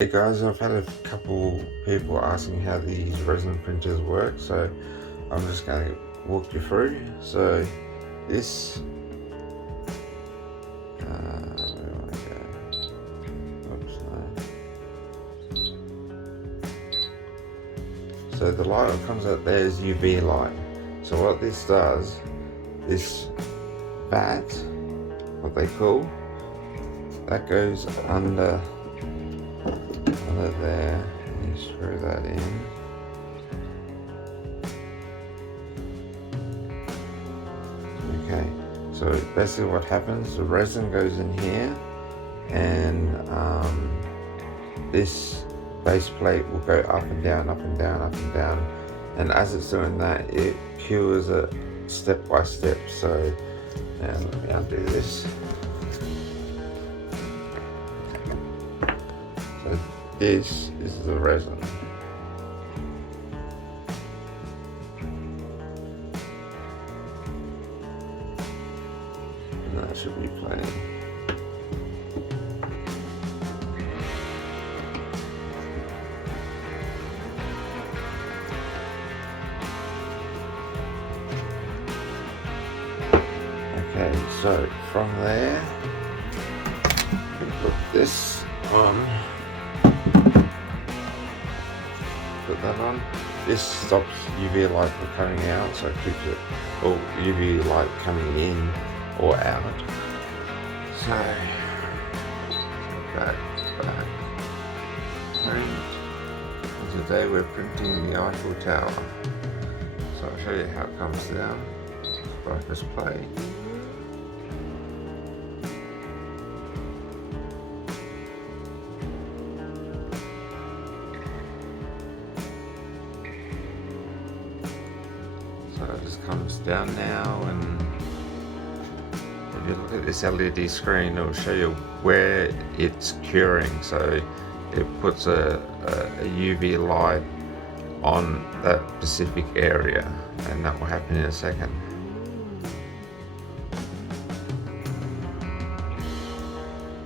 Hey guys, I've had a couple people asking how these resin printers work, so I'm just going to walk you through. So this, where do I go? Oops, no. So the light that comes out there is UV light. So what this does, this bat, what they call, that goes under there, and you screw that in. Okay, so basically what happens, the resin goes in here, and this base plate will go up and down, up and down, up and down, and as it's doing that, it cures it step by step. So now let me undo this. So this is the resin. And that should be plenty. Okay, so from there, we put this on. Put that on. This stops UV light from coming out, so it keeps it, or UV light coming in or out. So back. Print. And today we're printing the Eiffel Tower. So I'll show you how it comes down. If I press play. So it just comes down now, and if you look at this LED screen, it will show you where it's curing. So it puts a UV light on that specific area, and that will happen in a second.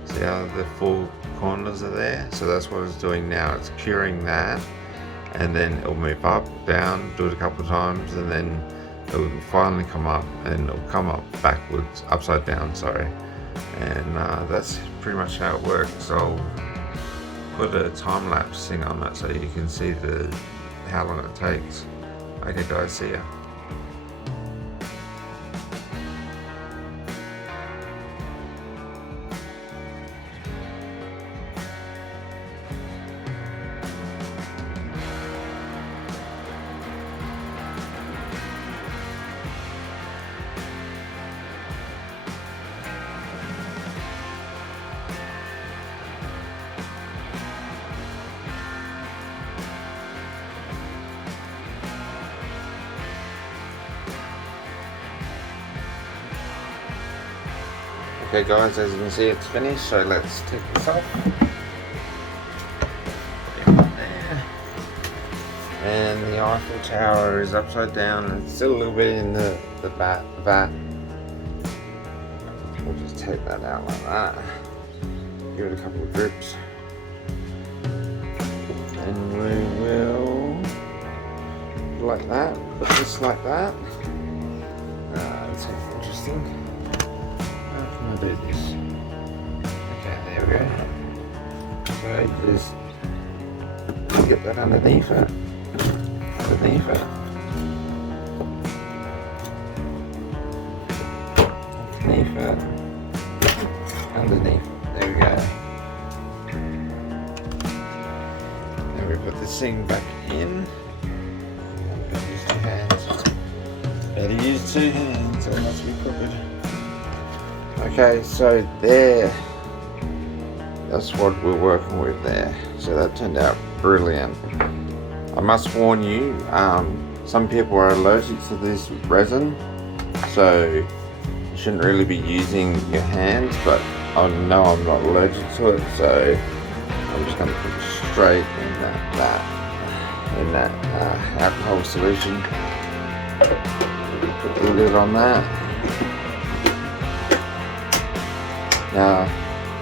See how the full corners are there? So that's what it's doing now. It's curing that, and then it'll move up, down, do it a couple of times, and then it will finally come up, and it'll come up backwards, upside down, sorry. And that's pretty much how it works. I'll put a time-lapse thing on that so you can see how long it takes. Okay guys, see ya. Okay guys, as you can see it's finished, so let's take this off. There. And the Eiffel Tower is upside down, and it's still a little bit in the vat. We'll just take that out like that. Give it a couple of drips. And we will, like that, put this like that. It's interesting. I'll do this. Okay, there we go. So just get that underneath it. Underneath it. There we go. Then we put this thing back in. Better use 2 hands. Better use 2 hands, or it must be crooked. Okay, so there, that's what we're working with there. So that turned out brilliant. I must warn you, some people are allergic to this resin, so you shouldn't really be using your hands, but I know I'm not allergic to it, so I'm just going to put it straight in that alcohol solution. Put the lid on that. Now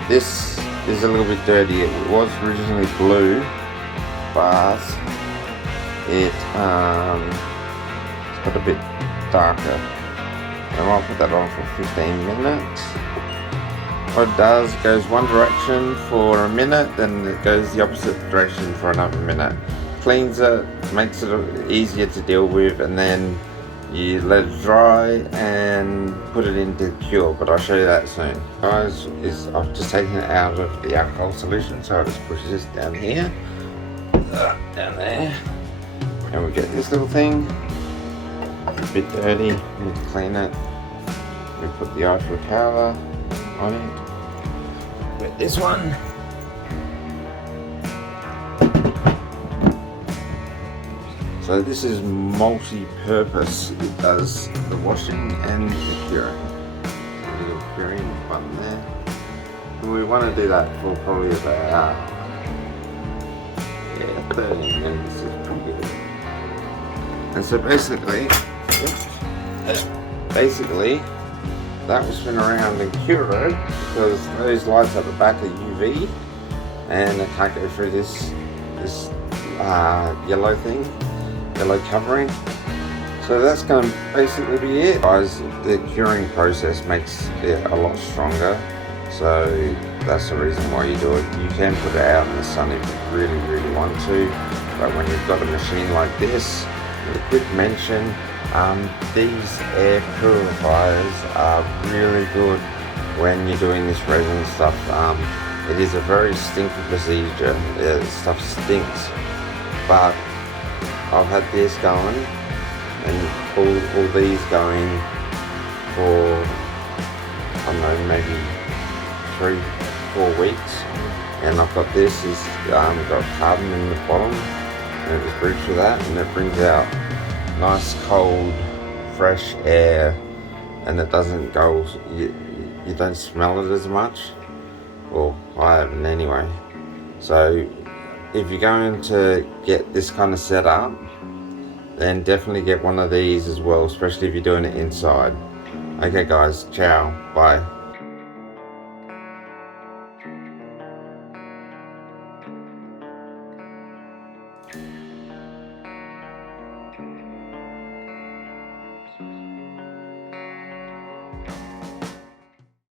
this is a little bit dirty. It was originally blue, but it's got a bit darker. I might put that on for 15 minutes. What it does, goes one direction for a minute, then it goes the opposite direction for another minute. Cleans it, makes it easier to deal with, and then you let it dry and put it into cure, but I'll show you that soon. Guys, I've just taken it out of the alcohol solution, so I'll just push this down here, down there, and we get this little thing. It's a bit dirty, need to clean it. We put the ivory powder on it. With this one. So this is multi-purpose. It does the washing and the curing. A little curing button there. And we want to do that for probably about 30 minutes is pretty good. And so basically that will spin around and cure it, because those lights at the back are UV and it can't go through this yellow thing, yellow covering. So that's going to basically be it, guys. The curing process makes it a lot stronger, so that's the reason why you do it. You can put it out in the sun if you really want to, but when you've got a machine like this, a quick mention, these air purifiers are really good when you're doing this resin stuff. It is a very stinky procedure. Stuff stinks, but I've had this going and all these going for, I don't know, maybe 3-4 weeks, and I've got this, it's got carbon in the bottom, and it was brewed for that, and it brings out nice cold fresh air, and it doesn't go, you don't smell it as much. Well, I haven't anyway. So if you're going to get this kind of setup, then definitely get one of these as well, especially if you're doing it inside. Okay guys, ciao, bye.